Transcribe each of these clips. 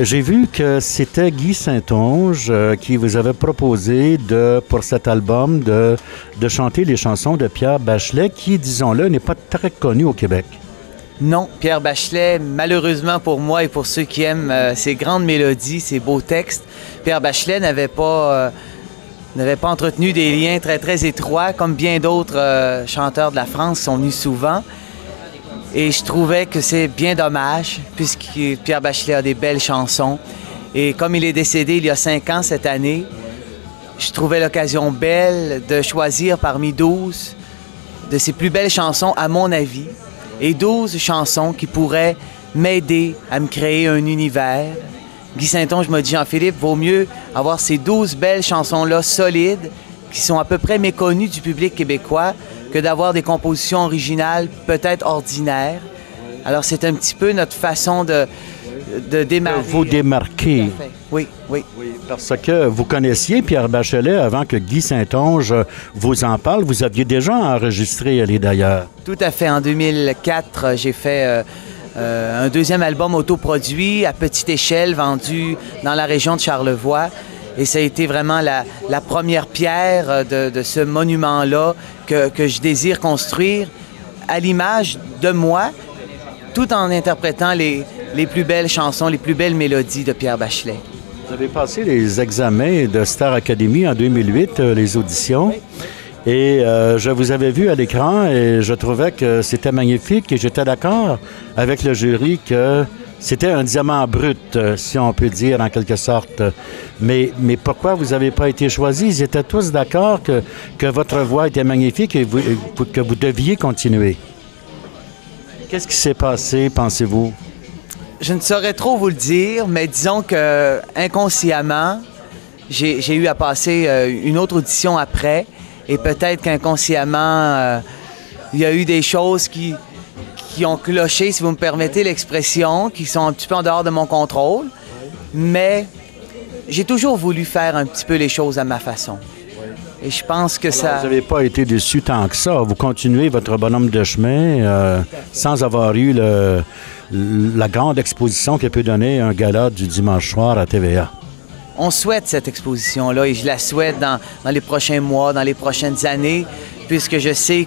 J'ai vu que c'était Guy Saint-Onge qui vous avait proposé pour cet album de chanter les chansons de Pierre Bachelet, qui, disons-le, n'est pas très connu au Québec. Non, Pierre Bachelet, malheureusement pour moi et pour ceux qui aiment ses grandes mélodies, ses beaux textes, Pierre Bachelet n'avait pas entretenu des liens très, très étroits, comme bien d'autres chanteurs de la France qui sont venus souvent. Et je trouvais que c'est bien dommage, puisque Pierre Bachelet a des belles chansons. Et comme il est décédé il y a 5 ans cette année, je trouvais l'occasion belle de choisir parmi 12 de ses plus belles chansons, à mon avis, et 12 chansons qui pourraient m'aider à me créer un univers. Guy Saint-Onge m'a dit, Jean-Philippe, vaut mieux avoir ces 12 belles chansons-là solides, qui sont à peu près méconnues du public québécois, que d'avoir des compositions originales peut-être ordinaires. Alors, c'est un petit peu notre façon de démarrer. Vous démarquer. Oui, oui. Oui, parce que vous connaissiez Pierre Bachelet avant que Guy Saint-Onge vous en parle. Vous aviez déjà enregistré, elle est d'ailleurs. Tout à fait. En 2004, j'ai fait un deuxième album autoproduit à petite échelle, vendu dans la région de Charlevoix. Et ça a été vraiment la première pierre de ce monument-là que je désire construire à l'image de moi, tout en interprétant les plus belles chansons, les plus belles mélodies de Pierre Bachelet. Vous avez passé les examens de Star Academy en 2008, les auditions. Et je vous avais vu à l'écran et je trouvais que c'était magnifique et j'étais d'accord avec le jury que c'était un diamant brut, si on peut dire en quelque sorte. Mais pourquoi vous n'avez pas été choisi? Ils étaient tous d'accord que votre voix était magnifique et que vous deviez continuer. Qu'est-ce qui s'est passé, pensez-vous? Je ne saurais trop vous le dire, mais disons que inconsciemment, j'ai eu à passer une autre audition après. Et peut-être qu'inconsciemment, il y a eu des choses qui ont cloché, si vous me permettez l'expression, qui sont un petit peu en dehors de mon contrôle. Mais j'ai toujours voulu faire un petit peu les choses à ma façon. Et je pense que ça... Vous n'avez pas été déçu tant que ça. Vous continuez votre bonhomme de chemin sans avoir eu la grande exposition que peut donner un gala du dimanche soir à TVA. On souhaite cette exposition-là et je la souhaite dans les prochains mois, dans les prochaines années, puisque je sais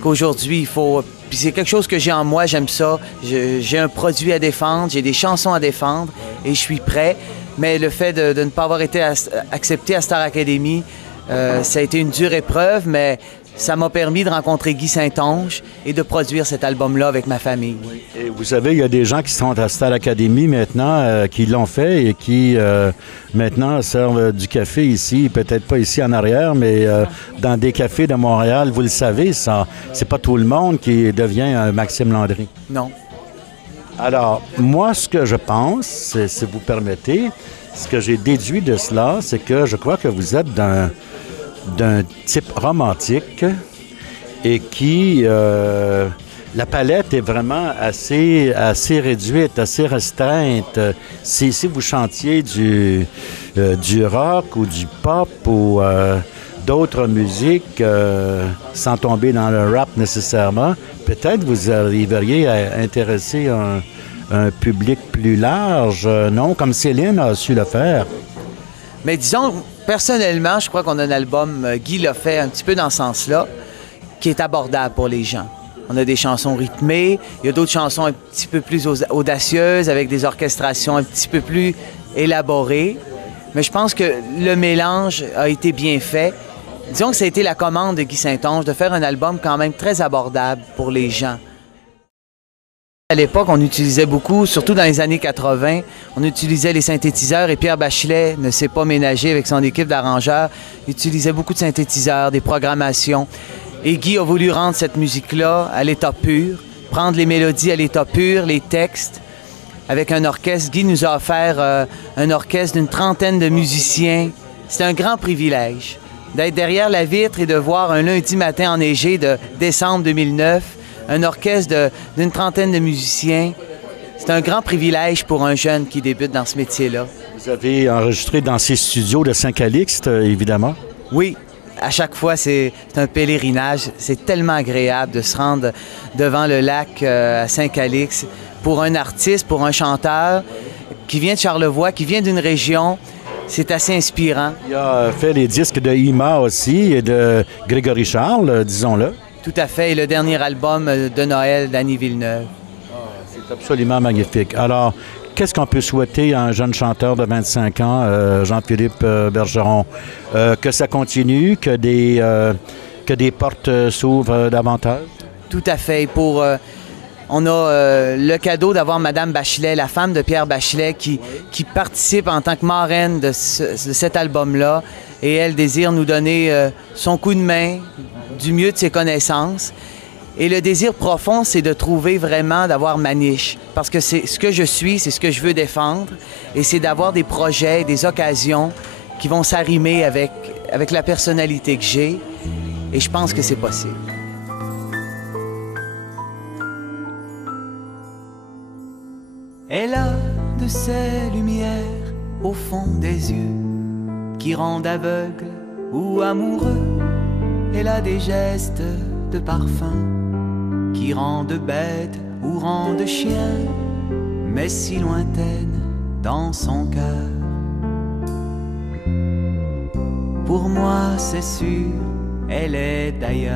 qu'aujourd'hui, il faut... Puis c'est quelque chose que j'ai en moi, j'aime ça. J'ai un produit à défendre, j'ai des chansons à défendre et je suis prêt. Mais le fait de ne pas avoir été accepté à Star Academy, ça a été une dure épreuve, mais ça m'a permis de rencontrer Guy Saint-Onge et de produire cet album-là avec ma famille. Et vous savez, il y a des gens qui sont à Star Academy maintenant, qui l'ont fait et qui maintenant servent du café ici, peut-être pas ici en arrière, mais dans des cafés de Montréal. Vous le savez, ça, c'est pas tout le monde qui devient un Maxime Landry. Non. Alors, moi, ce que je pense, si vous permettez, ce que j'ai déduit de cela, c'est que je crois que vous êtes d'un type romantique et qui... la palette est vraiment assez réduite, assez restreinte. Si vous chantiez du rock ou du pop ou d'autres musiques, sans tomber dans le rap nécessairement, peut-être vous arriveriez à intéresser un public plus large, non? Comme Céline a su le faire. Mais disons, personnellement, je crois qu'on a un album, Guy l'a fait un petit peu dans ce sens-là, qui est abordable pour les gens. On a des chansons rythmées, il y a d'autres chansons un petit peu plus audacieuses, avec des orchestrations un petit peu plus élaborées. Mais je pense que le mélange a été bien fait. Disons que ça a été la commande de Guy Saint-Onge de faire un album quand même très abordable pour les gens. À l'époque, on utilisait beaucoup, surtout dans les années 80, on utilisait les synthétiseurs et Pierre Bachelet ne s'est pas ménagé avec son équipe d'arrangeurs, utilisait beaucoup de synthétiseurs, des programmations. Et Guy a voulu rendre cette musique-là à l'état pur, prendre les mélodies à l'état pur, les textes, avec un orchestre. Guy nous a offert un orchestre d'une trentaine de musiciens. C'est un grand privilège d'être derrière la vitre et de voir un lundi matin enneigé de décembre 2009, un orchestre d'une trentaine de musiciens. C'est un grand privilège pour un jeune qui débute dans ce métier-là. Vous avez enregistré dans ces studios de Saint-Calixte, évidemment? Oui. À chaque fois, c'est un pèlerinage. C'est tellement agréable de se rendre devant le lac à Saint-Calixte pour un artiste, pour un chanteur. qui vient de Charlevoix, qui vient d'une région. C'est assez inspirant. Il a fait les disques de Ima aussi et de Grégory Charles, disons-le. Tout à fait. Et le dernier album de Noël d'Annie Villeneuve. C'est absolument magnifique. Alors, qu'est-ce qu'on peut souhaiter à un jeune chanteur de 25 ans, Jean-Philippe Bergeron? Que ça continue, que des portes s'ouvrent davantage? Tout à fait. On a le cadeau d'avoir Mme Bachelet, la femme de Pierre Bachelet, qui participe en tant que marraine de cet album-là. Et elle désire nous donner son coup de main du mieux de ses connaissances. Et le désir profond, c'est de trouver vraiment, d'avoir ma niche. Parce que c'est ce que je suis, c'est ce que je veux défendre. Et c'est d'avoir des projets, des occasions qui vont s'arrimer avec la personnalité que j'ai. Et je pense que c'est possible. Elle a de ces lumières au fond des yeux qui rendent aveugle ou amoureux. Elle a des gestes de parfum qui rendent bête ou rendent chien, mais si lointaine dans son cœur. Pour moi, c'est sûr, elle est ailleurs.